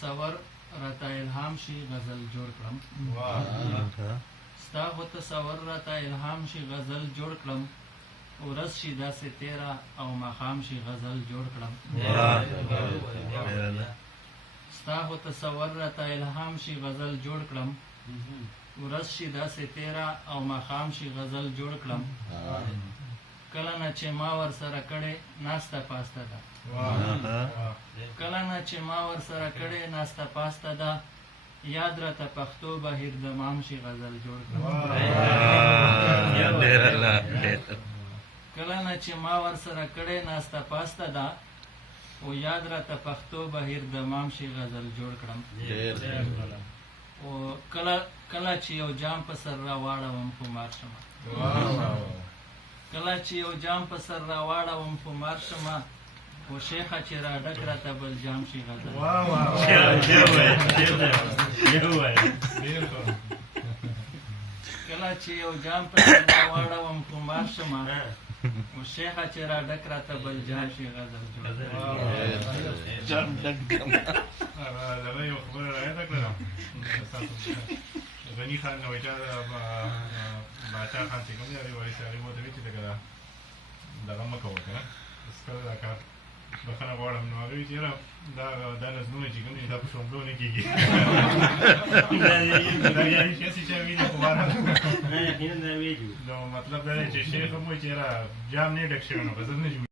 تصور راته الهام شي غزل جوړ کړم ستا خو تصور راته الهام شي غزل جوړ کړم ورځ شي داسې تیره او ماښام شي غزل جوړ کړم ستا خو تصور راته الهام شي غزل جوړ کړم ورځ شي داسې تیره او ماښام شي غزل جوړ کړم کله نه چې ما ورسره کړې ناسته پاسته ده کله نه چې ما ورسره کړې ناسته پاسته ده یاد راته پښتو بهیر د مام شي غزل جوړ کړم کله نه چې ما ورسره کړې ناسته پاسته ده او یاد راته پښتو بهیر د مام شي غزل جوړ کړم او کله چې یو جام په سر راواړوم خمار شمه کله چې یو جام په سر راواړوم خمار شمه و شیخه چې را ډک راته بل جام شي غزل کله چې یو جام په سر راواړوم خمار شمه و شیخه چې را ډک راته بل جام شي غزل یو خبره رایاده کړم غني خان نویجا باچا خان چې کوم دی هغې وایي چې هغې ورته وایي چې دغه مه کوه که نه اوس کله دا کار بخښنه غواړم نو هغې وایي چې یاره دا نظمونه چې کوم دي دا په شوملو نه کېږي دا یعنې چې هسې چا ویلي خو بهرحال نو مطلب دا دی چې شیخ هم وایي چې یاره جام نه ډک شوی نو غزل نه جوړېږي